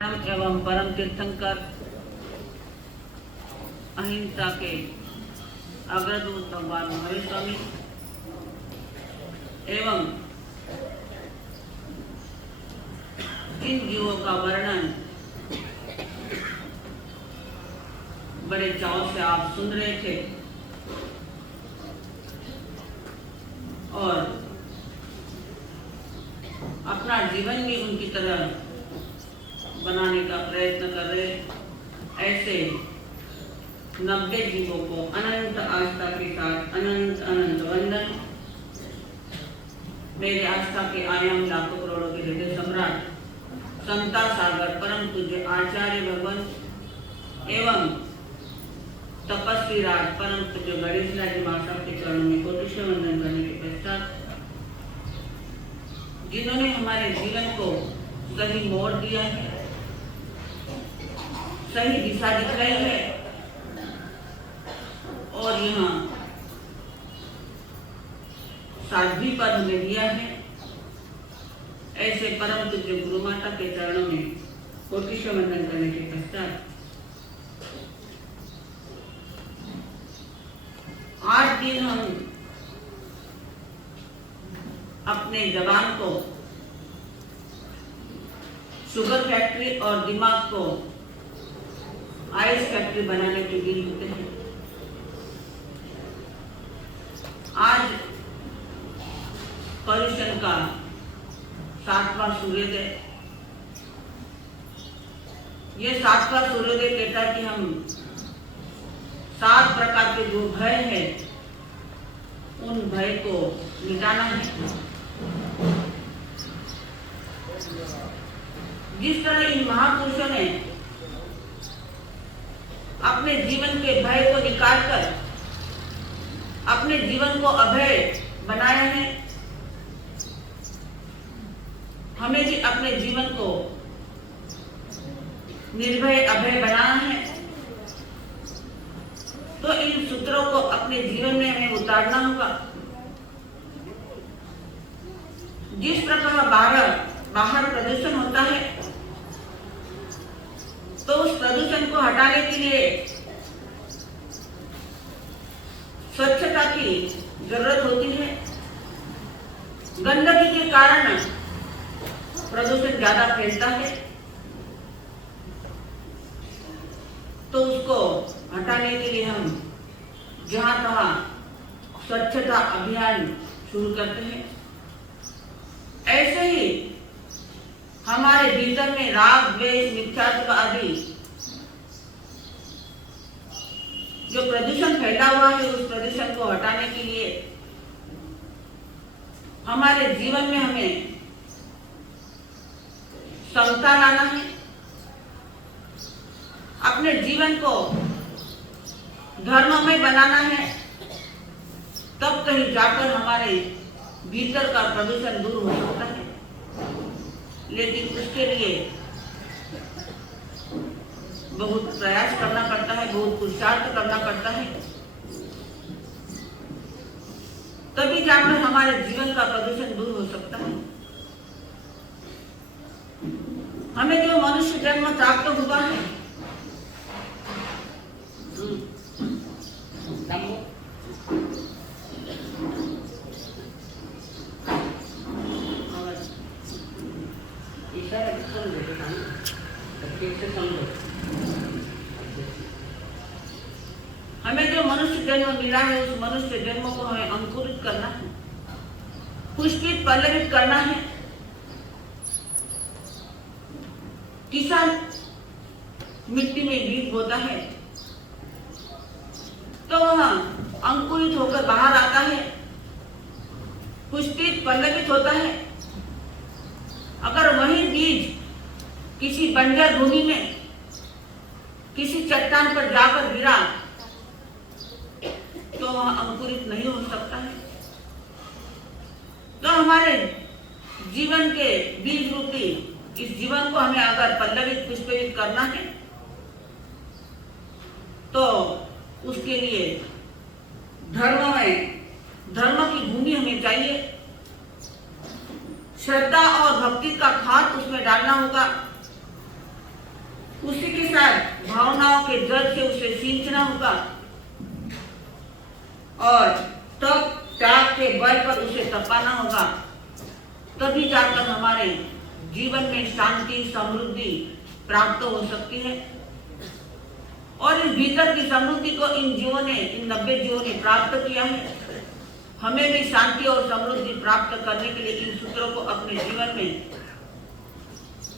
एवं परम तीर्थंकर अहिंसा के अग्रदूत भगवान महावीर स्वामी एवं इन जीवों का वर्णन बड़े चाव से आप सुन रहे थे और अपना जीवन भी उनकी तरह बनाने का प्रयत्न कर रहे। ऐसे 90 जीवों को अनंत आस्था के साथ अनंत अनंत वंदन। मेरे आस्था के आयाम लाखों करोड़ों के हृदय सम्राट संता सागर परम पूज्य आचार्य भगवान एवं तपस्वी राज परम पूज्य गणेश जी महाराज के चरणों में कोटि वंदन करने के पश्चात जिन्होंने हमारे जीवन को सही मोड़ दिया है, सही दिशा दिखाई है और यहाँ साध्वी पद हमें दिया है, ऐसे परम पूज्य गुरु माता के चरणों में कोटि वंदन करने के पश्चात 8 दिन हम अपने जवान को शुगर फैक्ट्री और दिमाग को आइस फैक्ट्री बनाने के लिए होते हैं। आज पर्यूषण का 7वां सूर्योदय, ये 7वां सूर्योदय कहता है कि हम 7 प्रकार के जो भय है उन भय को मिटाना है। जिस तरह इन महापुरुषों ने अपने जीवन के भय को निकालकर अपने जीवन को अभय बनाया है, हमें भी अपने जीवन को निर्भय अभय बनाना है। तो इन सूत्रों को अपने जीवन में हमें उतारना होगा। जिस प्रकार बाहर प्रदूषण होता है तो उस प्रदूषण को हटाने के लिए स्वच्छता की जरूरत होती है। गंदगी के कारण प्रदूषण ज्यादा फैलता है, तो उसको हटाने के लिए हम जहां तहां स्वच्छता अभियान शुरू करते हैं। ऐसे ही हमारे भीतर में राग द्वेष मिथ्यात्व आदि जो प्रदूषण फैला हुआ है उस प्रदूषण को हटाने के लिए हमारे जीवन में हमें समता लाना है। अपने जीवन को धर्ममय बनाना है, तब कहीं जाकर हमारे भीतर का प्रदूषण दूर हो सकता है। लेकिन उसके लिए बहुत प्रयास करना पड़ता है, बहुत पुरुषार्थ करना पड़ता है, तभी जाकर हमारे जीवन का प्रदूषण दूर हो सकता है। हमें जो मनुष्य जन्म प्राप्त हुआ है हमें जो मनुष्य जन्म मिला है उस मनुष्य जन्म को हमें अंकुरित करना है, पुष्पित पल्लवित करना है। किसान मिट्टी में बीज बोता है तो वह अंकुरित होकर बाहर आता है, पुष्पित पल्लवित होता है। अगर वही बीज किसी बंजर भूमि में किसी चट्टान पर जाकर गिरा तो वह अंकुरित नहीं हो सकता है। तो हमारे जीवन के बीज रूपी इस जीवन को हमें अगर पल्लवित पुष्पित करना है तो उसके लिए धर्म की भूमि हमें चाहिए। श्रद्धा और भक्ति का खाद उसमें डालना होगा। के जल से उसे सींचना होगा और तब त्याग के बल पर उसे तपाना होगा, तभी जाकर हमारे जीवन में शांति समृद्धि प्राप्त हो सकती है। और इस भीतर की समृद्धि को इन 90 जीवों ने प्राप्त किया है। हमें भी शांति और समृद्धि प्राप्त करने के लिए इन सूत्रों को अपने जीवन में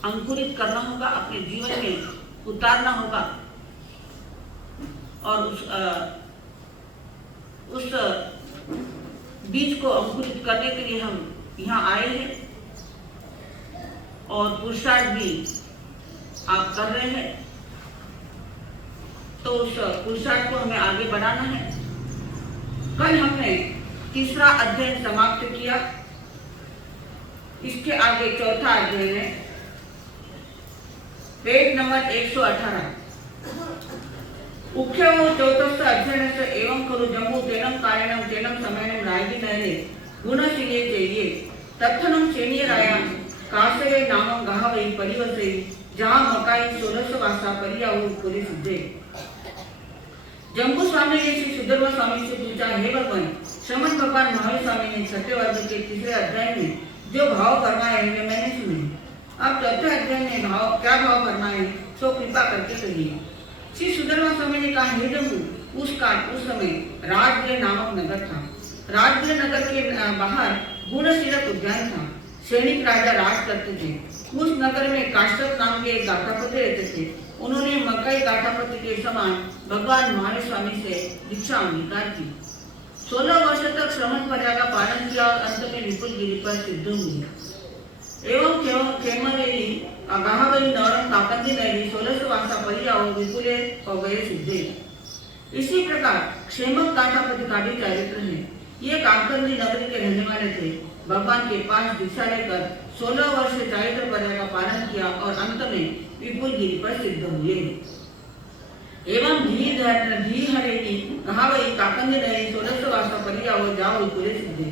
अंकुरित करना होगा, अपने जीवन में उतारना होगा और उस बीज को अंकुरित करने के लिए हम यहाँ आए हैं और पुरुषार्थ भी आप कर रहे हैं। तो उस पुरुषार्थ को हमें आगे बढ़ाना है। कल हमने तीसरा अध्ययन समाप्त किया। इसके आगे चौथा अध्ययन है, पेज नंबर 118। उख्यवो चौथस्य अध्ययनस्य एवं खलु जम्बू तेनं कारणं तेनं समयनं राजनयने गुणशीले चेये तत्थनं सेनीयराया कासये नामं गहावै परिवसै जहाँ मकाई 1600 वासा परियावो पुरी सिद्धे। जम्बू स्वामी ने श्री सुधर्मा स्वामी से पूछा, हे भगवान, श्रमण भगवान महावीर स्वामी ने छठे वर्ग के तीसरे अध्याय में जो भाव फरमाए वे मैंने सुने। अब चौथे अध्याय में क्या भाव फरमाए सो कृपा करके कहिए। श्री सुधर्मा स्वामी ने कहा, हे जम्बू, उस समय राजगृह नामक नगर था। राजगृह नगर के बाहर गुणशीलक उद्यान था। सैनिक राजा राज करते थे। उस नगर में काश्यप नाम के एक गाथापति रहते थे। उन्होंने मकई गाथापति के समान भगवान महावीर स्वामी से दीक्षा अंगीकार की। 16 वर्ष तक श्रमण पर्या का पालन किया और अंत में विपुल गिरी पर सिद्ध हुई। एवं खेमवेली अगाहवई नवरम काकंदी नैली 1600 वासा परियाओ विपुले पवये सिद्धे। इसी प्रकार क्षेमक गाथापति का भी चरित्र है। ये काकंदी नगरी के रहने वाले थे। भगवान के पास दीक्षा लेकर 16 वर्ष चारित्र पर्या का पालन किया और अंत में विपुल गिरी पर सिद्ध हुए। एवं धीहरेणी कहावई काकंदी नैली 1600 वासा परियाओ जाओ विपुले सिद्धे।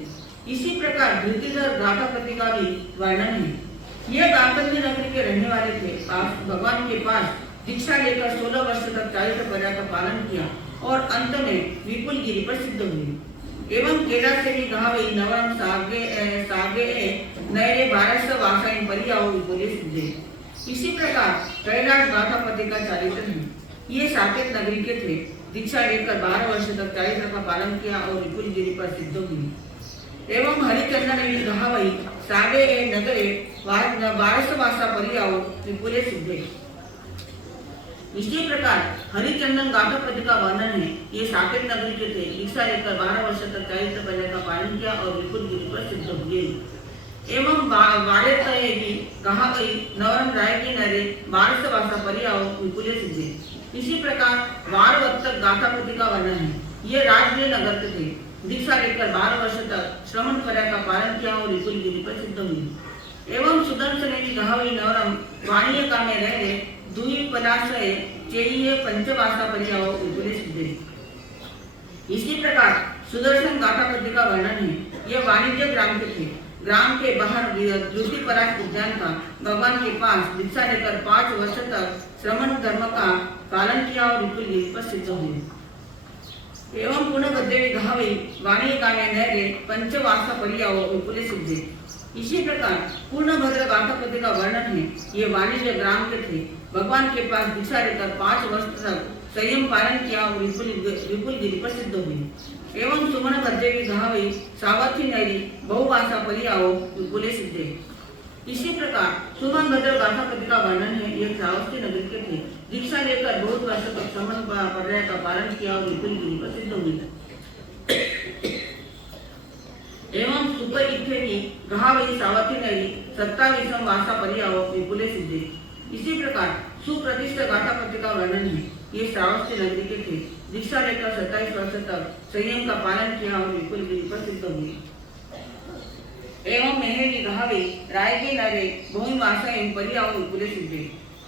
इसी प्रकार धृतिधर गाथापति का भी वर्णन है। ये काकंदी नगरी के रहने वाले थे। भगवान के पास दीक्षा लेकर 16 वर्ष तक चारित्र पर्या का पालन किया और अंत में विपुल गिरी पर सिद्ध हुए। एवं केला से भी कहावई नवरम सागे नैरे 1200 वासाएं परियाओ विपुले सिद्धे। इसी प्रकार कैलाश गाथापति का चरित्र है। ये साकेत नगरी के थे। दीक्षा लेकर 12 वर्ष तक चारित्र का पालन किया और विपुल गिरी पर सिद्ध हुए। एवं हरिचंदन ने कहा वही सागे नगरे 1200 वासा परियाओ विपुले सिद्धे। इसी प्रकार हरिचंदन गाथापति का वर्णन है। ये साकेत नगरी के थे। दीक्षा लेकर 12 वर्ष तक चारित्र पर्या का पालन किया और विपुल गिरी पर सिद्ध हुए। एवं वाड़े कहा गई नवरम राय के नरे 1200 वासा परियाओ विपुले सिद्धे। इसी प्रकार वारवत्तक गाथापति का वर्णन है। ये राजगृह नगर के थे। दीक्षा लेकर 12 वर्ष तक श्रमण पर्या का पालन किया और विपुल गिरी पर सिद्ध हुई। एवं सुदर्शन ने कहा वही नवरम वाणीय का में रहे दुई पदाश्रय चेये पंचवासा परियाओ विपुले सिद्धे। इसी प्रकार सुदर्शन गाथापति का वर्णन है। यह वाणिज्य ग्राम के थे। ग्राम के बाहर द्रुति पराश उद्यान था। भगवान के पास दीक्षा लेकर 5 वर्ष तक श्रमण धर्म का पालन किया और विपुल गिरी पर सिद्ध हुए। एवं पूर्णभद्रेवी घावी वाणी का में नहरे पंचवासा परियाओ विपुले सिद्धे। इसी प्रकार पूर्णभद्र गाथापति का वर्णन है। ये वाणिज्य ग्राम के थे। भगवान के पास दीक्षा लेकर 5 वर्ष तक संयम पालन किया और विपुल गिरी पर सिद्ध हुए। एवं सुमन भद्रेवी घावी सावर्थी नैरी बहुवासा परियाओ विपुले सिद्धे। इसी प्रकार सुमन भद्र गाथापति का वर्णन है। ये श्रावस्ती नगरी के थे। दीक्षा लेकर बहुत वर्ष तक श्रमण पर्याय का पालन किया और विपुल गिरी पर सिद्ध हुए। एवं सुपर इत्थेनी घावी सावर्थी नैरी 27 वासा परियाओ विपुले सिद्धे। इसी प्रकार सुप्रतिष्ठ गाथापति का वर्णन है। ये श्रावस्ती नगरी के थे। दीक्षा लेकर 27 वर्ष तक संयम का पालन किया और विपुल गिरी पर सिद्ध हुए। एवं मेहरी घावी राय के नरे बहुवासा परियाओ विपुले सिद्धे।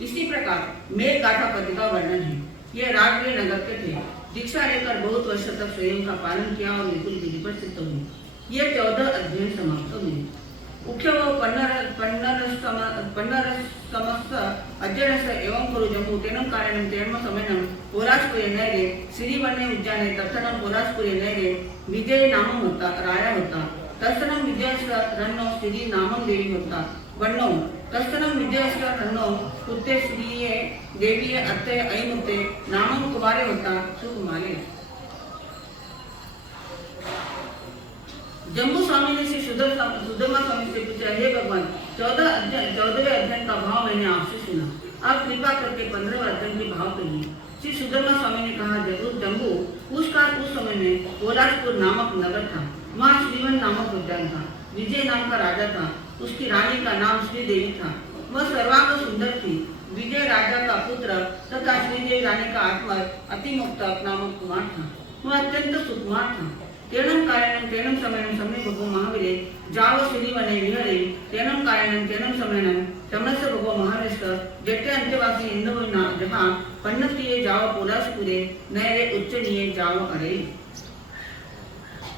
इसी प्रकार मेघ गाथापति का वर्णन है। ये राजगृह नगर के थे। दीक्षा लेकर बहुत वर्ष तक संयम का पालन किया और विपुल गिरी पर सिद्ध हुए। ये 14 अध्याय समाप्त हुए। मुख्य अज्जनस एवं खलु जम्बू तेनं कारणं तेन समयनं पोलासपुरे नैरे श्रीवन्ने उज्जाने तत्सनं पोलासपुरे नैरे विजय नामं होता राया होता तत्सनं विजयस्य रन्नो श्री नामं देवी होता वन्नो तत्सनं विजयस्य रन्नो पुत्रे श्रीये देवीये अत्ते ऐमुते नामं कुमारे होता सुकुमारे। जम्बू स्वामी ने श्री सुदामा स्वामी से पूछा, हे भगवान 14वें अध्ययन का भाव मैंने आपसे सुना, आप कृपा करके 15वें अध्ययन के भाव कहिए। श्री सुदामा स्वामी ने कहा, जम्बू उस समय में पोलासपुर नामक नगर था, वहाँ श्रीवन नामक उद्यान था, विजय नाम का राजा था, उसकी रानी का नाम श्रीदेवी था, वह सर्वांग सुंदर थी। विजय राजा का पुत्र तथा श्रीदेवी रानी का आत्मा अतिमुक्तक नामक कुमार था, वह अत्यंत सुकुमार था। तेनं कारणं तेनं समयनं सम्य भगवो महावीरे जाव श्रीवने विहरे तेनं कारणं तेनं समयनं समस्त भगवो महावीरस्त जेठे अंत्यवासी इंद्रवना जहाँ पन्नतिये जाव पोलासपुरे नैरे उच्चनीये जाव अरे।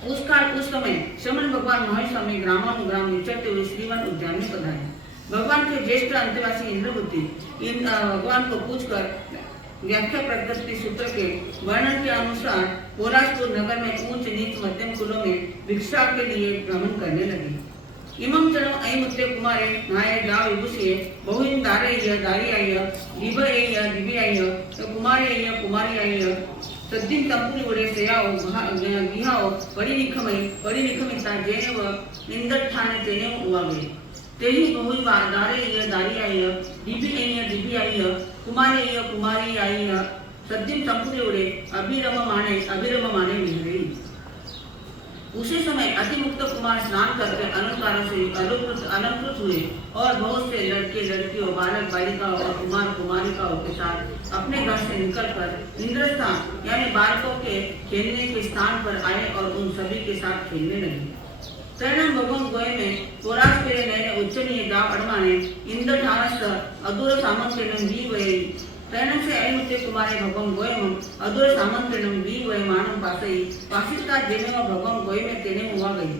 उस समय श्रमण भगवान महेश स्वामी ग्रामानुग्राम विचरते हुए श्रीवन उद्यान में पधारे। भगवान के ज्येष्ठ अंत्यवासी इंद्रवती इन भगवान को पूछकर व्याख्या प्रकृति सूत्र के वर्णन के अनुसार पोलासपुर नगर में ऊंच नीच मध्यम कुलों में भिक्षा के लिए भ्रमण करने लगे। इमं चलो ऐमुत्य कुमारे नाये जाव विभूषे बहुइन दारय्य दारियाय दिभय्य दिव्याय कुमारय्य कुमारियाय सद्दिन तंपुरी वडे सेयाओ विहाओ परिनिखमिता जेने व इंद्रठाने तेने उवागे तेही बहुइन दारय्य दारियाय दिव्याय कुमारय्य कुमारियाय सद्दिन तंपुरी वडे अभिरम माने विहरे। उसी समय अतिमुक्त कुमार स्नान करके अलंकारों से अलंकृत हुए और बहुत से लड़के लड़कियों बालक बालिकाओं और कुमार कुमारिकाओं के साथ अपने घर से निकलकर इंद्रस्थान यानी बालकों के खेलने के स्थान पर आए और उन सभी के साथ खेलने लगे। तैनं भगवं गोय में पोलासपुरे नैने उच्चनीय जाव अडमाने इंद्रठानस्थ अदूर सामंतेनं वीवये तैनं से ऐमुत्य कुमारे भगवं गोयम अदूर सामंतेनं वीवयमानं पासई पासिता जेनेव भगवं गोय में तेने हुआ गई।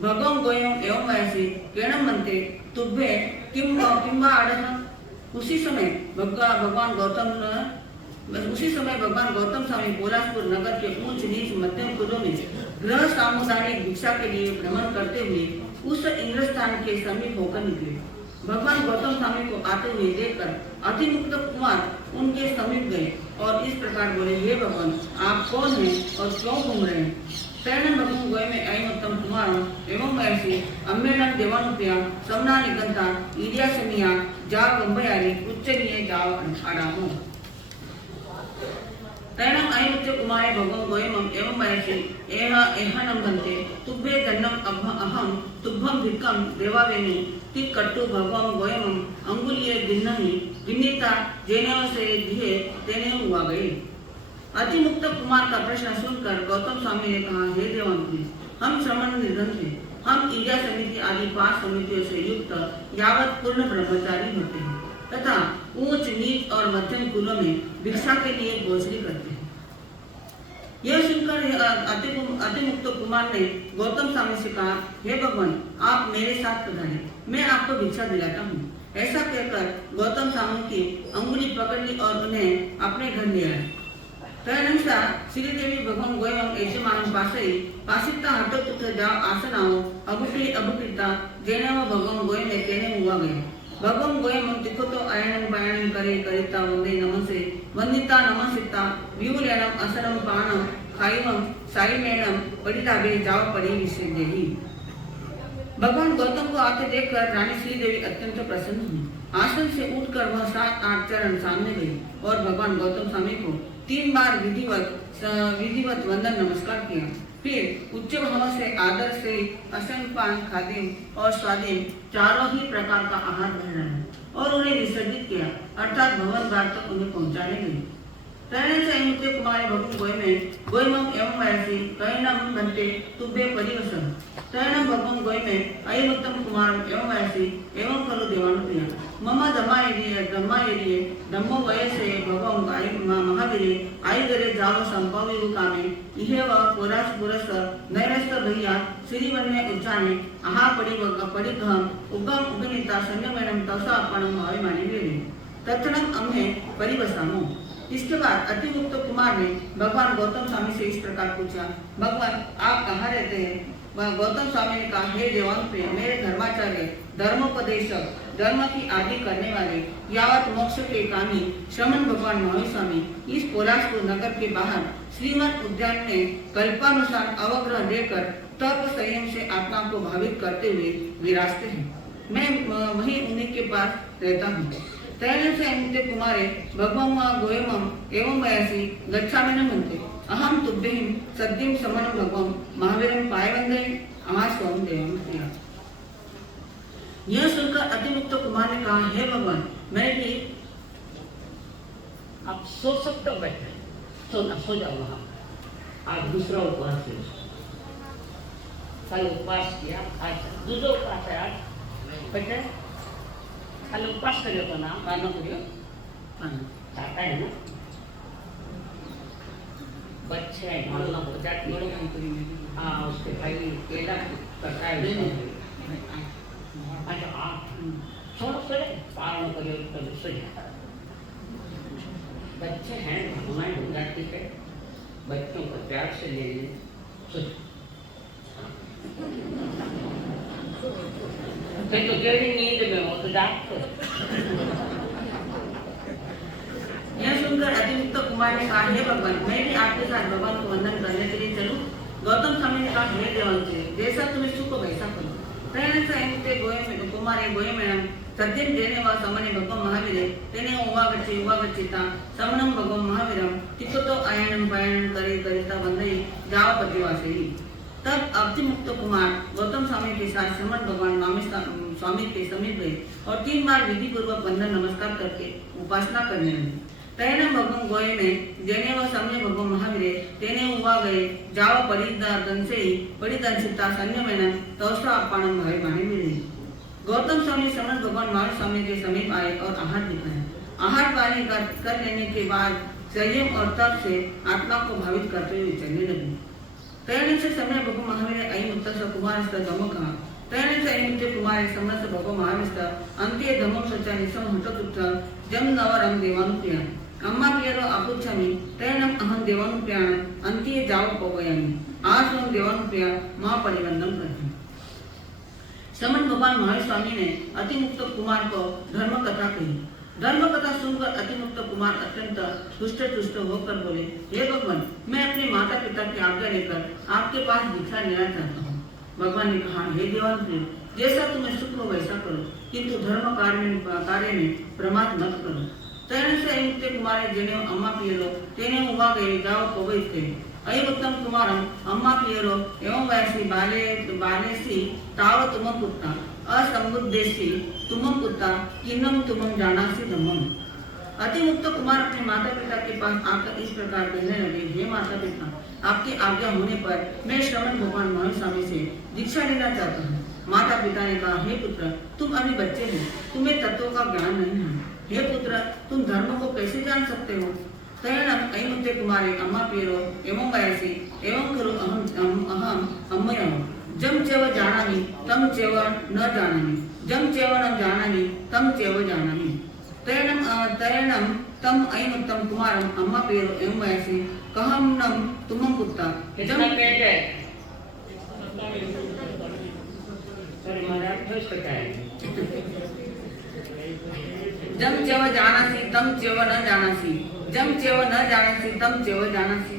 भगवं गोयम एवं वैसे केणं मनते तुभ्ये किंवा आड़ह। उसी समय भगवान गौतम स्वामी पोलासपुर नगर के ऊंच नीच मध्यम कुलों में गृह सामुदायिक भिक्षा के लिए भ्रमण करते हुए उस इंद्रस्थान के समीप होकर निकले। भगवान गौतम स्वामी को आते हुए देखकर अतिमुक्त कुमार उनके समीप गए और इस प्रकार बोले, हे भगवान आप कौन हैं और क्यों घूम रहे हैं। तैनं भगवं गोय में ऐमुत्तम कुमार एवं वैसे अम्मेनं देवानुप्रिया समना निगंता ईडियासमिया जाव गंभयारी उच्चनीय जाव आरामो। तैनं ऐमुत्य कुमारे भगवं गोयमं एवं वैसे एहनं भन्ते तुभ्ये दन्नम् अहं तुभ्यं भिक्खं देवावेमि तिक्कट्टु भगवं गोयमं अंगुलीय गिन्नीता जेनेव से दिए तेने हुआ गए। अतिमुक्त कुमार का प्रश्न सुनकर गौतम स्वामी ने कहा, हे देवानुप्रिय हम श्रमण निर्धन थे, हम ईजा समिति आदि 5 समितियों से युक्त यावत पूर्ण ब्रह्मचारी होते हैं तथा ऊंच नीच और मध्यम कुलों में भिक्षा के लिए भोजनी करते हैं। यह सुनकर अतिमुक्त कुमार ने गौतम स्वामी से कहा, हे भगवान आप मेरे साथ पधारें, मैं आपको भिक्षा दिलाता हूँ। ऐसा कहकर गौतम स्वामी की अंगुली पकड़ ली और उन्हें अपने घर ले आए। तदनुसार श्रीदेवी भगवं गोयम यजमानं पासई पासिता हटो तुथ जाव आसनाओ अभुकृता जेनेव भगवं गोय में तेने हुआ गए। भगवं गोयम तिखतो अयनं पायनं करे करिता वंदे नमसे वंदिता नमसिता विहुलेनं असनं पानं खाइवं साइमेनं पडिलाभे जाव पड़ी विश्वदेही। भगवान गौतम को आते देखकर रानी श्रीदेवी अत्यंत प्रसन्न हुई। आसन से उठकर वह 7-8 चरण सामने गई और भगवान गौतम स्वामी को 3 बार विधिवत वंदन नमस्कार किया। फिर उच्च भाव से आदर से असंपान खादिम और स्वादिम चारों ही प्रकार का आहार ग्रहण और उन्हें विसर्जित किया अर्थात भवन द्वार तक उन्हें पहुंचाने गई। तैने से ऐमुत्य कुमारे भगवं गोय में गोयमं एवं वैसे कैनं भन्ते तुभ्ये परिवसन। तैनं भगवं गोय में ऐमुत्तम कुमारं एवं वैसे एवं खलु देवानुप्रिया मम धम्मायिरिये धम्मो वयसे भगवं महावीरे आयगरे जाव संभविरु कामे इहेव पोलासपुरस्थ नैरस्थ भैया श्रीवन्ने उच्चाने आहा पडिगहं उगम उगमिता संयमेनं तसा अपनं भावे माने वेरे। तत्क्षणम हमने परिवसामो। इसके बाद अतिमुक्त कुमार ने भगवान गौतम स्वामी से इस प्रकार पूछा, भगवान आप कहाँ रहते हैं? वह गौतम स्वामी ने कहा, हे देवांप्रिय, मेरे धर्माचार्य, धर्मोपदेशक, धर्म की आदि करने वाले, यावत मोक्ष के कामी श्रमण भगवान महावीर स्वामी इस पोलासपुर नगर के बाहर श्रीमद उद्यान में कल्पानुसार अवग्रह देकर तप संयम से आत्मा को भावित करते हुए विराजते हैं। मैं वहीं उन्हीं के पास रहता हूँ। तैन से मुक्ते कुमारे भगवम गोयमम एवं वयसी गच्छामि म्हणते, अहम तुभ्यं सद्यं समन भगवम महावीरम पायवंदे आस्वम देवम प्रिया। यह सुनकर अतिमुक्त कुमार ने कहा, हे भगवान, मैं भी आप सो सकते हो, बैठे सो जाओ वहां। आज दूसरा उपवास है, कल उपवास किया, आज दूसरा उपवास है। आज बैठे कल उपवास करियो तो ना मानो करियो चाहता है ना, बच्चे हैं मालूम हो जाती है। हाँ, उसके भाई केला करता है। अच्छा आप छोड़ो सोए पालन करियो तो सो जाता। बच्चे हैं भगवान हो जाती है, बच्चों को प्यार से ले लें सो तो गहरी नींद में हो तो जागते। यह सुनकर अतिमुक्त कुमार ने कहा, हे भगवान, मैं भी आपके साथ भगवान को वंदन करने के लिए चलूं? गौतम स्वामी ने कहा, हे देवांश, जैसा तुम्हें सुख हो वैसा करो। तैन से मुक्ते गोयम कुमारे गोयमेणम सद्यं जेने वा समने भगवम महावीरे तेने उवागच्छिता समनम भगवम महावीरम तिक्तो आयनम पायनम करे करिता वंदई जाव पतिवासेहि। तब अतिमुक्त कुमार गौतम स्वामी के साथ श्रमण भगवान स्वामी के समीप गए और 3 बार विधि पूर्वक वंदन नमस्कार करके उपासना करने लगे। तैनम भगवम गोये में जेने व समने भगवम महावीरे तेने उवा गए जाव परिदन से ही परिदंसिता संयमेन तौसा अपानम भाई माने मिले। गौतम स्वामी श्रमण भगवान महावीर स्वामी के समीप आए और आहार दिखाया। आहार पानी कर लेने के बाद संयम और तप से आत्मा को भावित करते हुए चलने लगे। तैन से समय भगवान महावीर आई उत्तर कुमार धमक तैन से आई कुमार समस्त भगवान महावीर अंत्य धमक सचा निसम हटत जम नवरम देवानुप्रिया अम्मा पियरो अपुच्छामि तैनम अहं देवानुप्रियाण अंत्य जाव पवयामि आस्वम देवानुप्रिया मां परिवंदन करते। समन भगवान महावीर स्वामी ने अतिमुक्त कुमार को धर्म कथा कही। धर्म कथा सुनकर अतिमुक्त कुमार अत्यंत तुष्ट होकर बोले, हे भगवान, मैं अपने माता पिता की आज्ञा लेकर आपके पास भिक्षा लेना चाहता हूँ। भगवान ने कहा, हे देवांश, जैसा तुम्हें सुख हो वैसा करो, किंतु धर्म कार्य में प्रमाद मत करो। तैन से मुक्ते कुमारे जेने अम्मा पियरो तेने उवा गए जाओ पवित थे अयुक्तम कुमारम अम्मा पियरो एवं वैसी बालेसी ताव तुमं पुत्ता असंबुद्धेसी तुमं पुत्ता किन्नम तुमं जानासी धम्मम। अतिमुक्त कुमार अपने माता पिता के पास आकर इस प्रकार कहने लगे, हे माता पिता, आपकी आज्ञा होने पर मैं श्रवण भगवान महावीर स्वामी से दीक्षा लेना चाहता हूँ। माता पिता ने कहा, हे पुत्र, तुम अभी बच्चे हो, तुम्हें तत्वों का ज्ञान नहीं है। हे पुत्र, तुम धर्म को कैसे जान सकते हो? तैनम ऐमुत्ते कुमारे अम्मा पियरो एवं वयसी एवं खलु अहम अम्मयं जम चैव जानामि तम चैव न जानामि जम चैव न जानामि तम चैव जानामि। तैनम तम ऐमुत्तम कुमारम अम्मा पियरो एवं वयसी कहम नम तुमं पुत्ता जम जम चैव जानासि तम चैव न जानासि जम चैव न जानासि तम चैव जानासि।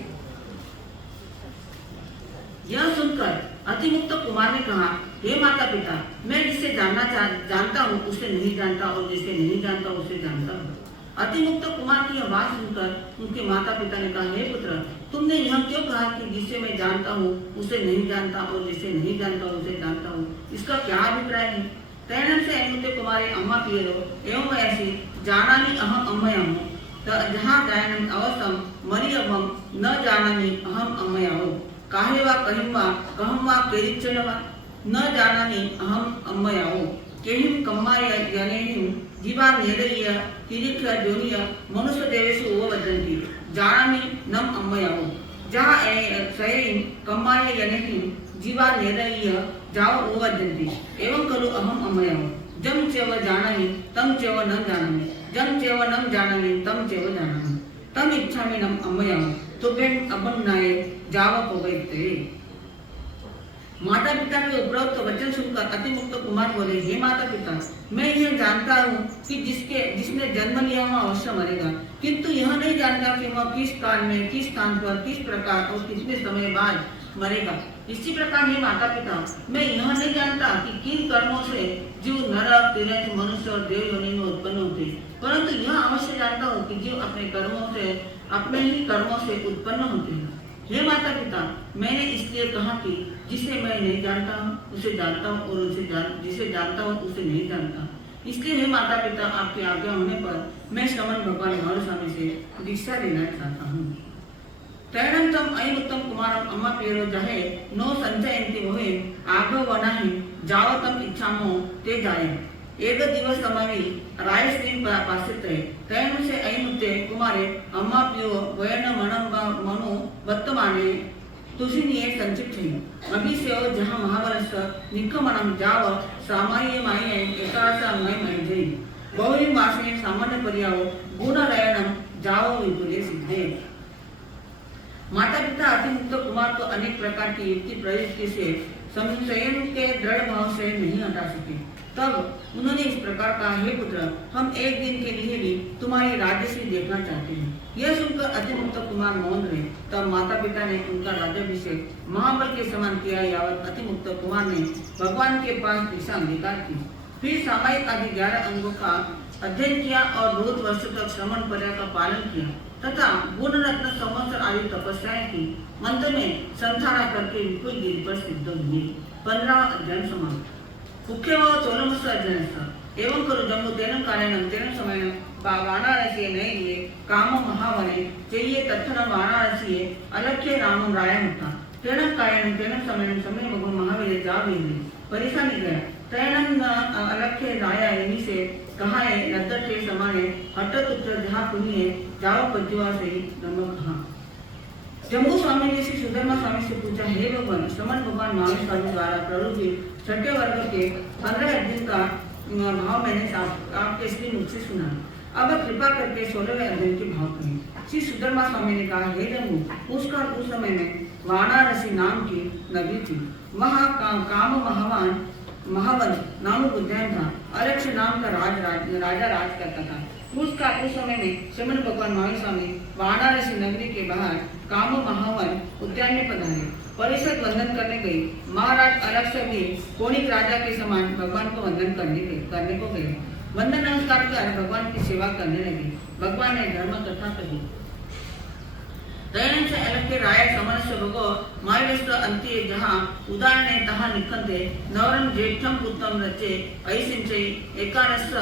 यह सुनकर अतिमुक्त कुमार ने कहा, हे माता पिता, मैं जिसे जानता हूँ उसे नहीं जानता और जिसे नहीं जानता उसे जानता हूँ। अतिमुक्त कुमार की यह बात सुनकर उनके माता पिता ने कहा, हे पुत्र, तुमने यह क्यों कहा कि जिसे मैं जानता हूँ उसे नहीं जानता और जिसे नहीं जानता उसे जानता हूँ? इसका क्या अभिप्राय है? तैनम से ऐमुत्ते कुमारे अम्मा पियरो एवं वयसी जानामि अहम अम्मयं जहाँ जायनम अवसम मरियमं न जानामि अहम अम्मयाहो काहे वा कहम वा केरिच्चन वा न जानामि अहम अम्मयाहो केहिम कम्माय यनेहिम जीवा नेदय्य तिरिख्य जोनिय मनुष्य देवेषु वदन्ति जानामि नम अम्मयाहो जहाँ सयेन कम्माय यनेहिम जीवा नेदय्य जाओ वदन्ति एवं खलु अहम अम्मयाहो जम चैव जानामि तम चैव न जानामि जम चेवनम जानामि तम चेव जानामि तम इच्छामि नम अमयम तुभ्यम अपन्नाये जाव पोगैते। माता पिता के उपरोक्त वचन सुनकर अतिमुक्त कुमार बोले, हे माता पिता, मैं यह जानता हूँ कि जिसने जन्म लिया वह अवश्य मरेगा, किंतु यह नहीं जानता कि वह किस काल में, किस स्थान पर, किस प्रकार और कितने समय बाद मरेगा। इसी प्रकार हे माता पिता, मैं यह नहीं जानता कि किन कर्मों से जीव नरक, तिरंज, मनुष्य और देव योनि में उत्पन्न होते, परंतु यह अवश्य जानता हूँ कि जीव अपने ही कर्मों से उत्पन्न होते हैं। हे माता पिता, मैंने इसलिए कहा कि जिसे मैं नहीं जानता हूँ उसे जानता हूँ और जिसे जानता हूँ उसे नहीं जानता। इसलिए हे माता पिता, आपकी आज्ञा होने पर मैं श्रवण भगवान महास्वामी से दीक्षा लेना चाहता हूँ। तैणं तम अयमुत्तम कुमारम अम्मा पेरो जाहे नो संचयन्ति भवे आगो वनाहि जावतम इच्छामो ते जाये। एक दिवस समावी रायस्त्रीं पासित्रे तैणं से अयमुत्ते कुमारे अम्मा पियो वयन मनो वर्तमाने तुषिनिये संचिक्षि अभी से जहाँ महावरस निकमनम जाव सामाये माये एकासा मय मय बहुरी वासने सामान्य पर्यावो गुणरयणम जाव विपुले सिद्धे। माता पिता अतिमुक्त कुमार को अनेक प्रकार की युक्ति प्रयुक्ति से संशयन के दृढ़ भाव से नहीं हटा सके। तब उन्होंने इस प्रकार कहा, हे पुत्र, हम एक दिन के लिए भी तुम्हारी राज्यश्री देखना चाहते हैं। यह सुनकर अतिमुक्त कुमार मौन रहे। तब माता पिता ने उनका राज्याभिषेक महाबल के समान किया। यावत अतिमुक्त कुमार ने भगवान के पास दीक्षा अंगीकार की, फिर सामायिक आदि 11 अंगों का अध्ययन किया और बहुत वर्षों तक श्रवण पर्या का पालन किया तथा गुण रत्न संवत्सर आदि तपस्याएं की। अंत में संसारा करके विपुल गिरि पर सिद्ध हुए। 15 अध्ययन समाप्त। मुख्य व चोलमस अध्ययन एवं करो जम्मू तेन कारणं तेन समयेन वाराणसी नये काम महावने चैये तत्थन वाराणसी अलख्य रामम रायमुत्ता तेन कारणं तेन समयेन समय भगवान महावीर जावेले परेशानी गया। तैणं अलख्य राया इन्हीं से कहा है नद्दर के समाने हटत उत्तर जहाँ पुण्य जाओ पतिवा से नमक कहा। जम्बू स्वामी ने श्री सुधर्मा स्वामी से पूछा, हे भगवान, श्रमण भगवान महावीर स्वामी द्वारा प्रवृत्ति छठे वर्ग के 15 अध्ययन का भाव मैंने आपके श्री मुख से सुना। अब कृपा करके 16वें अध्ययन के भाव कहें। श्री सुधर्मा स्वामी ने कहा, हे जम्बू, उस समय में वाराणसी नाम की नदी थी। वहाँ काम महावन नामक उद्यान था। अलक्ष्य नाम का राजा राज करता था। उस समय में श्रमण भगवान महावीर स्वामी वाराणसी नगरी के बाहर काम महावन उद्यान में पधारे। परिषद वंदन करने गई। महाराज अलक्ष्य भी कोणिक राजा के समान भगवान को वंदन करने को गए। वंदन नमस्कार कर भगवान की सेवा करने लगे। भगवान ने धर्म कथा कही। तैणं से अलक्ष्य राय समरस्य भगो मायवस्थ अंत्ये जहाँ उदाहरणे तहा निखंते नवरम ज्येष्ठम पुत्रम रचे ऐसिंचे एकारस्स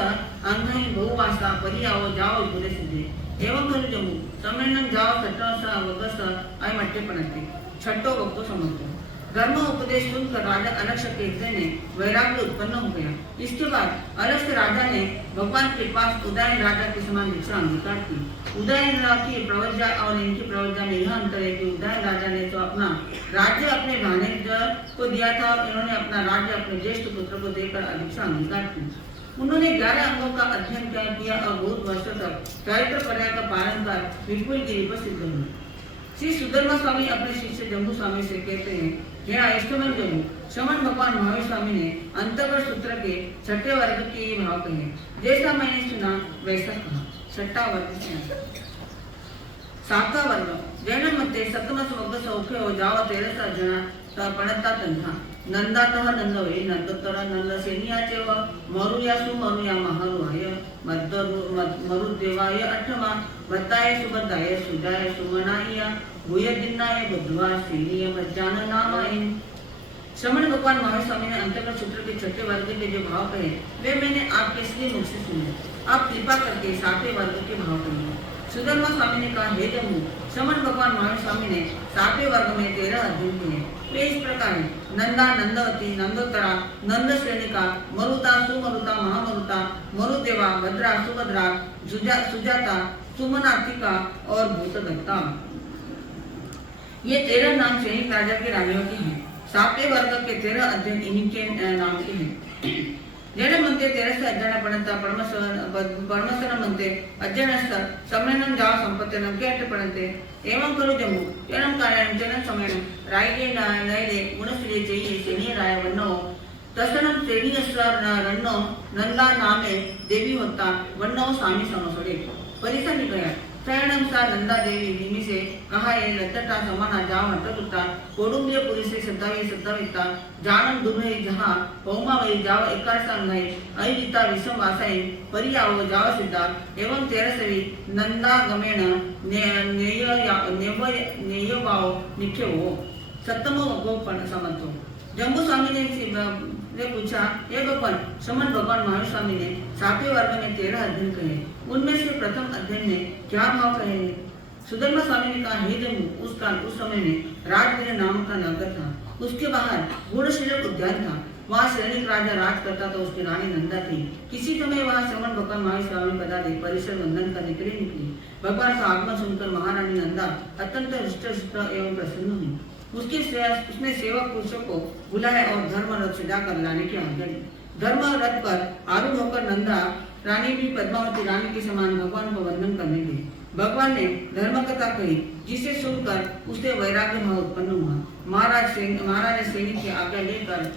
अंगहि बहुवासा परियावो जाओ पुरे सिद्धे एवं करू जम्मू सम्मेलन जाओ छठा वगस आई मट्टे पड़ते छठो वक्त समझते। धर्म उपदेश सुनकर राजा अलक्ष्य के हृदय में वैराग्य उत्पन्न हो गया। इसके बाद अलक्ष्य राजा ने भगवान के पास उदयन राजा के समान दीक्षा अंगीकार की। उदयन की प्रवज्ञा और इनकी प्रवज्ञा में यह अंतर है कि उदयन राजा ने तो अपना राज्य अपने भाणेज को दिया था और इन्होंने अपना राज्य अपने ज्येष्ठ पुत्र को देकर दीक्षा अंगीकार की। उन्होंने 11 अंगों का अध्ययन किया और बहुत वर्षों तक चरित्र पर्याय का पालन कर विपुल गिरि पर सिद्ध हुए। श्री सुधर्मा स्वामी अपने शिष्य जम्बू स्वामी से कहते हैं, हे अष्टमन जम्मू, श्रमण भगवान महावीर स्वामी ने अंतर्गत सूत्र के छठे वर्ग के ये भाव कहे। जैसा मैंने सुना वैसा कहा। छठा वर्ग सुना। 7वां वर्ग जैन मते सप्तमस वग्ग सौख्य हो जाव 13 जना पणता तंथा नंदातः नंदवे नंदोत्तर नंद सेनियाचे व मरुयासु मरुया महारुहाय मरुदेवाय 8मा भत्ताय सुबद्धाय सुजाय सुमनाय भूयदिन्नाय बुद्धवा सेनीय मज्जान नामाइन। श्रमण भगवान महावीर स्वामी ने अंतर्गत सूत्र के छठे वर्ग के जो भाव कहे वे मैंने आपके श्री मुख से सुने। आप कृपा करके 7वें वर्ग के भाव कहिए। सुधर्मा स्वामी ने कहा, हे जम्मू, श्रमण भगवान महावीर स्वामी ने 7वें वर्ग में 13 अध्ययन किए। वे इस प्रकार है, नंदा, नंदवती, नंदोत्तरा, नंद श्रेणिका, मरुता, सुमरुता, महामरुता, मरुदेवा, भद्रा, सुभद्रा, सुजाता, सुमनातिका और भूतदत्ता। ये 13 नाम श्रेणी राजा के राजाओं के हैं। 7वें वर्ग के 13 अध्ययन इन्हीं के नाम के हैं। जेणे म्हणते 1300 अध्ययनापर्यंत परमसन म्हणते अध्ययनस्थ सम्मेलन जाव संपत्तीनं केटपर्यंते एवं करू जम्मू एवं कार्यानं जन समयनं रायगे नयले गुणश्री जयी सेनी राय वन्नो तसनं सेनी असर रन्नो नंदा नामे देवी होता वन्नो स्वामी समसोडे परिसर निकया शरणम सा नंदा देवी निमिषे कहा ये लतटा समाना जाव हटुता कोडुंबिय पुरुषे सत्ताविता जानम दुर्हे जहा पौमा वै जाव एकासा नहीं अहिता विषम वासाई परियाव जाव सिद्धा एवं तेरसवी नंदा गमेण नेयवाव निख्यो सत्तमो गोपन समतो जम्बू स्वामी ने पूछा ये भगवान समन भगवान महावीर स्वामी ने 7वें वर्ग में 13 अध्ययन कहे उनमें से प्रथम अध्ययन में क्या भाव कहे सुधर्मा स्वामी ने कहा हे जम्मू उस समय में राजगिर नाम का नगर था उसके बाहर गुणशीलक उद्यान था वहाँ सैनिक राजा राज करता था उसकी रानी नंदा थी किसी समय वहाँ समन भगवान महावीर स्वामी पधारे परिसर वंदन करने के लिए निकली भगवान का आगमन सुनकर महारानी नंदा अत्यंत हृष्ट एवं प्रसन्न हुई उसने सेवक पुरुषों को बुलाया और धर्म रथ सजा कर लाने की आज्ञा दी धर्म रथ पर आरूढ़ होकर नंदा रानी भी पद्मावती रानी के समान भगवान को वंदन करने लगी भगवान ने धर्म कथा कही जिसे सुनकर उसे वैराग्य भाव उत्पन्न हुआ महाराज ने सैनिक की आज्ञा लेकर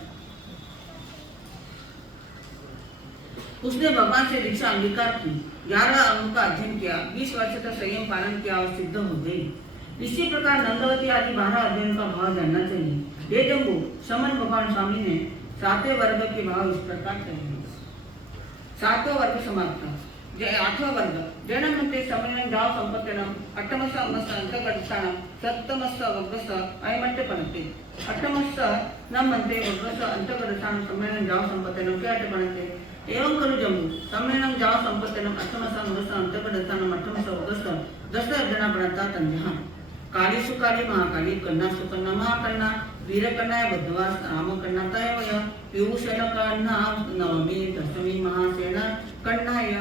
उसने भगवान से दीक्षा अंगीकार की 11 अंगों का अध्ययन किया 20 वर्ष तक संयम पालन किया और सिद्ध हो गई इसी प्रकार नंदवती आदि 12 अध्ययन का भाव जानना चाहिए ये जम्बू समन भगवान स्वामी ने 7वें वर्ग के भाव इस प्रकार कहे 7वां वर्ग समाप्त 8वां वर्ग जैन म्हणते सम्मेलन जाव संपत्तीनं 8मस्स अमस्स अंतकर्षाणं 7मस्स वग्गस्स ऐमट्यपणते 8मस्स न म्हणते वग्गस्स अंतकर्षाणं सम्मेलन जाव संपत्तीनं केटपणते एवं करू जम्बू सम्मेलन जाव संपत्तीनं 8मस्स अमस्स अंतकर्षाणं 8मस्स वग्गस्स 10 अध्ययनापर्यंत तंजहा काली सुकाली महाकाली कन्ना सुकन्ना महाकन्ना वीरकन्ना बद्धवास रामकन्ना तयवय पीयूषण कन्ना नवमी दशमी महासेना कन्नाय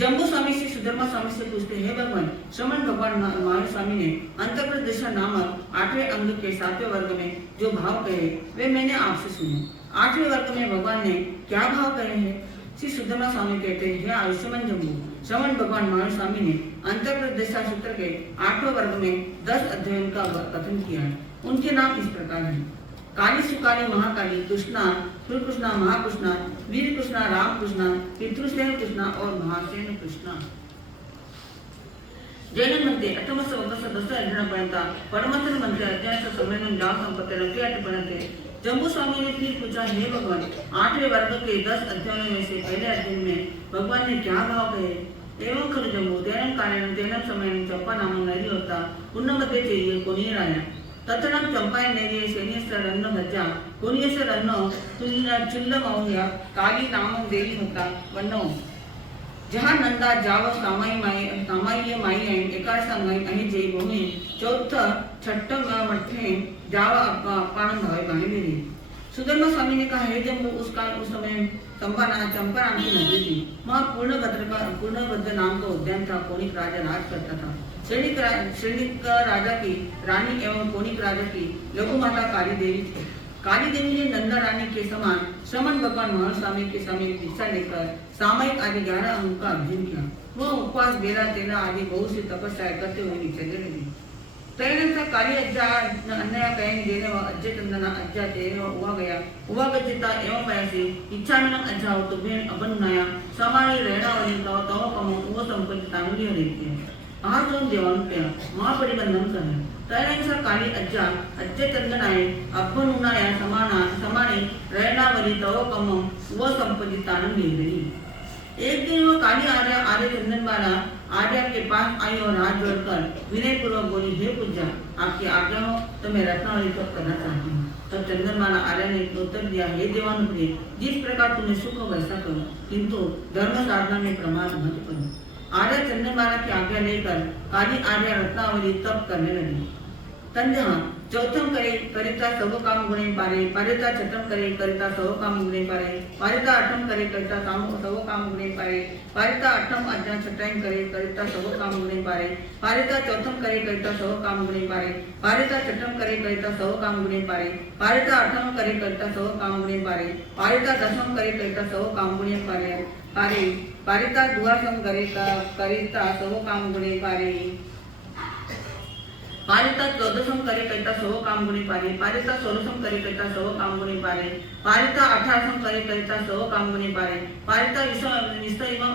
जम्बू स्वामी से सुधर्मा स्वामी से पूछते हैं भगवान श्रमण भगवान महावीर स्वामी ने अंतर्प्रदेश नामक 8वें अंग के 7वें वर्ग में जो भाव कहे वे मैंने आपसे सुने 8वें वर्ग में भगवान ने क्या भाव कहे हैं श्री सुधर्मा स्वामी कहते हैं हे आयुष्मान जम्बू श्रवण भगवान महावीर स्वामी ने अंतर्प्रदेश सूत्र के 8वें वर्ग में 10 अध्ययन का कथन किया है उनके नाम इस प्रकार हैं काली सुकाली महाकाली कृष्णा कृष्णा महाकृष्णा वीर कृष्णा राम कृष्णा पितृसेन कृष्णा और महासेन कृष्णा जैन म्हणते 8मस्स वग्गस्स 10 अध्ययनापर्यंत परमसन म्हणते अध्ययनाचं सम्मेलन जाव संपत्तीनं केटपर्यंत जम्बू स्वामी ने फिर पूछा हे भगवान 8वें वर्ग के 10 अध्ययनों में से पहले अध्ययन में भगवान ने क्या भाव कहे एवं खरु जम्बू तेनं कार्यानं तेनं समयनं चंपा नामक नदी होता उन्नमध्ये चाहिए कोणी राया तथनं चंपाय नदी सैन्यस्थ रन्न भज्जा कोणी असं रन्न चुल्ल मौह्य काली नामक देवी होता वन्नो जहाँ नंदा जाव सामाई माई एका संगाई आणि जय भूमि चौथ छठ मठे जाव अपान भावे गाने मेरी सुधर्मा स्वामी ने कहा हे जम्बू उस समय चंपा नाम की नदी थी वहाँ पूर्णभद्र नाम का उद्यान था कोणिक राजा राज करता था सैनिक राजा की रानी एवं कोणिक राजा की लघुमाता काली देवी थी काली देवी ने नंदा रानी के समान श्रमण भगवान महावीर स्वामी के समीप दीक्षा लेकर सामयिक आदि 11 अंगों का अध्ययन किया वह उपवास बेला तेला आदि बहुत सी तपस्या करते हुए चले लगी त्यानंतर काली अज्जा अन्नया कयन देने व अज्जे तंदना अज्जा देने हुआ गया हुआ गजिता एवं वैसे इच्छा में अज्जा हो तो बेन अपन नया समानी रहना वाली तो कमो वो संपत्ति तांगी रहती है आहार देवान पे महापरिबंधन करें त्यानंतर काली अज्जा अज्जे तंदनाए अपन उन्हाया समानी रहना वाली तो कमो वो संपत्ति तांगी रही एक दिन वो काली आर्य चंदनबाला आर्या के पास आई और हाथ जोड़कर विनय पूर्वक बोली हे पूज्या आपकी आज्ञा हो तो मैं रत्नावली तप करना चाहती हूँ तब चंदनबाला आर्या ने उत्तर दिया हे देवानुप्रिय जिस प्रकार तुम्हें सुख वैसा करो किंतु धर्म साधना में प्रमाद मत करो आर्य चंदनबाला की आज्ञा लेकर काली आर्या रत्नावली तप करने लगी तंजहा चौथम करिता सव काम गुणे पारे, पारिता छठम करिता सव काम गुणे पारे, पारिता आठम करिता सव काम गुणे पारे, पारिता आठम अज्ञा छठाईम करिता सव काम गुणे पारे, पारिता चौथम करिता सव काम गुणे पारे, पारिता छठम करिता सव काम गुणे पारे, पारिता आठम करिता सव काम गुणे पारे, पारिता दसम करिता सव काम गुणे पारे, पारिता द्वादशम करिता सव काम गुणे पारे, पारिता चौदहम करिता सव काम गुणे पारे, पारिता सोलहम करिता सव काम गुणे पारे, पारिता अठारहम करिता सव काम गुणे पारे, पारिता विसइमम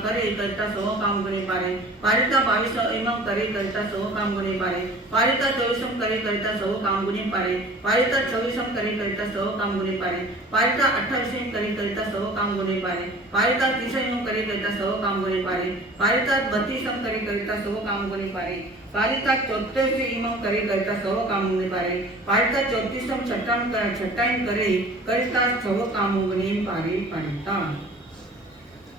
करिता सव काम गुणे पारे, पारिता बाविसइमम करिता सव काम गुणे पारे, पारिता चौबीसम करिता सव काम गुणे पारे, पारिता छब्बीसम करिता सव काम गुणे पारे, पारिता अट्ठाईसम करिता सव काम गुणे पारे, पारिता तीसइमम करिता सव काम गुणे पारे, पारिता बत्तीसम करिता सव काम गुणे पारे, पारिता 34 इमम करिता सव काम गुणे पारे, पारिता 34 छठाईम करिता सव काम गुणे पारे, पारिता।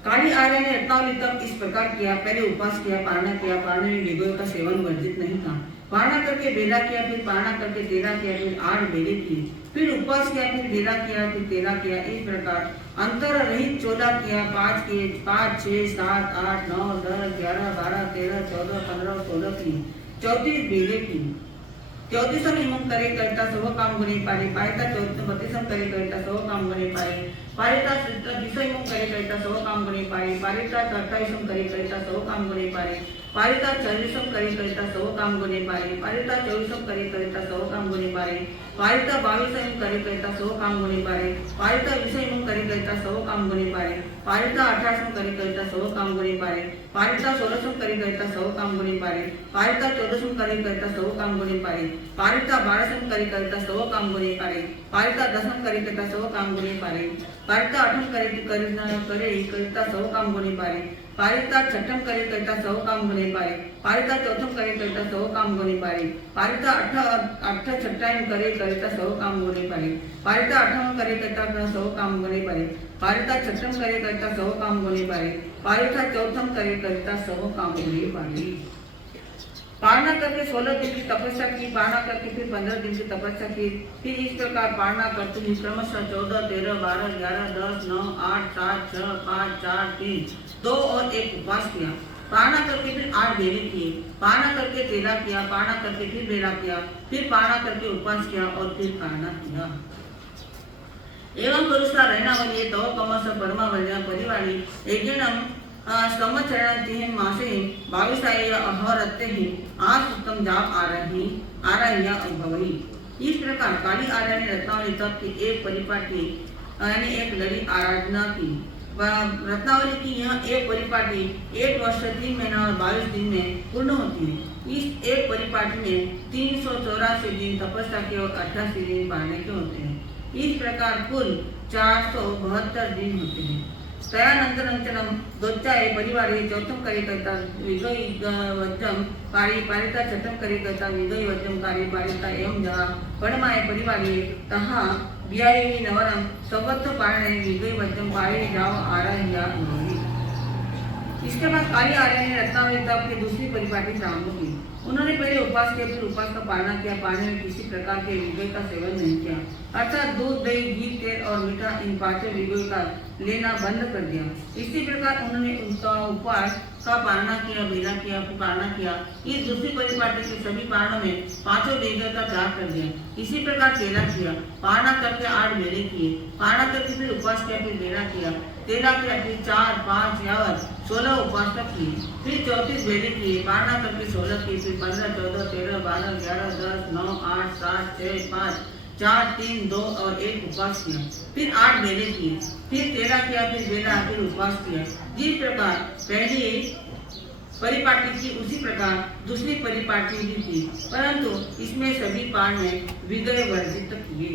काली आर्य ने रत्नावली तक इस प्रकार किया। पहले उपवास किया, पारणा किया, पारणे में विगोय का सेवन वर्जित नहीं था। पारणा करके बेला किया, फिर पारणा करके तेरा किया, फिर 8 बेले किए, फिर उपवास किया, फिर बेला किया, फिर तेरा किया। इस प्रकार अंतर रहित 14 किया, 5 किए, 5, 6, 7, 8, 9, 10, 11, 12, 13, 14, 15, 16 किए, 34 बेले की। 34 इमम करिता सव काम गुणे पारे, पारिता 32 करिता सव काम गुणे पारे, पारिता 20 करिता सव काम गुणे पारे, पारिता 28 करिता सव काम गुणे पारे, पारिता 40 करिता सव काम गुणे पारे, पारिता 24 करिता सव काम गुणे पारे, पारिता 22 करिता सव काम गुणे पारे, पारिता 20 करिता सव काम गुणे पारे, पारिता 18 करिता सव काम गुणे पारे, पारिता 16 करिता सव काम गुणे पारे, पारिता 14 करिता सव काम गुणे पारे, पारिता 12 करिता सव काम गुणे पारे, पारिता 10 करिता सव काम गुणे पारे, पारिता 8 करिता सव काम गुणे पारे, पारिता 6 करिता सव काम गुणे पारे, पारिता 4 करिता सव काम गुणे पारे, पारिता 8 छठाईम करिता सव काम गुणे पारे, पारिता 8 करिता सव काम गुणे पारे, पारिता 6 करिता सव काम गुणे पारे, पारिता 4 करिता सव काम गुणे पारे। पारणा करके 16 दिन की तपस्या की, पारणा करके फिर 15 दिन की तपस्या की, फिर इस प्रकार पारणा करते हुए क्रमशः 14, 13, 12, 11, 10, 9, 8, 7, 6, 5, 4, 3, 2 और 1 उपवास किया। पारणा करके फिर 8 बेले किए, पारणा करके तेला किया, पारणा करके फिर बेला किया, फिर पारणा करके उपवास किया और फिर पारणा किया। एवं पुरुषा रहनावली तव कमस परमावल्या परिवारी एकेनम संवत्सरांतिहिं मासे 22 अहरत्तेहि आसुतम जाप आरह्य उद्भवई। इस प्रकार काली आर्य ने रत्नावली तप की एक परिपाटी यानी एक लड़ी आराधना की। रत्नावली की यह एक परिपाटी 1 वर्ष 3 महीना और 22 दिन में पूर्ण होती है। इस एक परिपाटी में 384 दिन तपस्या के और 88 दिन पारने के होते हैं। इस प्रकार कुल 472 दिन होते हैं। तयानंतरंचनम दोच्चाए परिवारे चौथम करिता विगई वज्रम पारी, पारिता छठम करिता विगई वज्रम कार्य, पारिता एवं जहाँ पड़माए परिवारे तहा ब्यायी नवरम सवत्थ पारणे विगई वज्रम पारी जाव आरह्य उद्भवई। इसके बाद काली आर्य ने रत्नावली तप की दूसरी परिपाटी प्रारंभ की। उन्होंने पहले उपवास किया, फिर उपवास का पालना किया, पालने में किसी प्रकार के विगय का सेवन नहीं किया, अर्थात दूध, दही, घी, तेल और मीठा इन 5 विगय का लेना बंद कर दिया। इसी प्रकार उन्होंने उनका उपवास का पालना किया, बेला किया, पालना किया। इस दूसरी परिपाटी के सभी पारणों में 5 विगय का त्याग कर दिया। इसी प्रकार तेला किया, पालना करके 8 बेले किए, पालना करके फिर उपवास किया, फिर बेला किया, तेला किया, फिर 4, 5 यावत 16 उपवास किए, फिर 34 बेले किए, पालना करके 16 किए, फिर 15, 14, 13, 12, 11, 10, 9, 8, 7, 6, 5, 4, 3, 2 और 1 उपवास किया, फिर 8 बेले किए, फिर तेला किया, फिर बेला, फिर उपवास किया। जिस प्रकार पहली परिपाटी थी उसी प्रकार दूसरी परिपाटी भी थी, परंतु इसमें सभी पाठ में विगय वर्जित किए।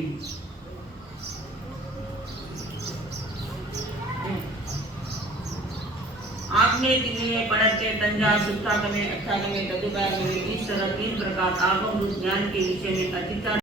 आपने दिए पढ़ते तंजा सुत्था कमे अच्छा कमे तदुपयोग में इस तरह 3 प्रकार आगम रूप ज्ञान के विषय में अतिता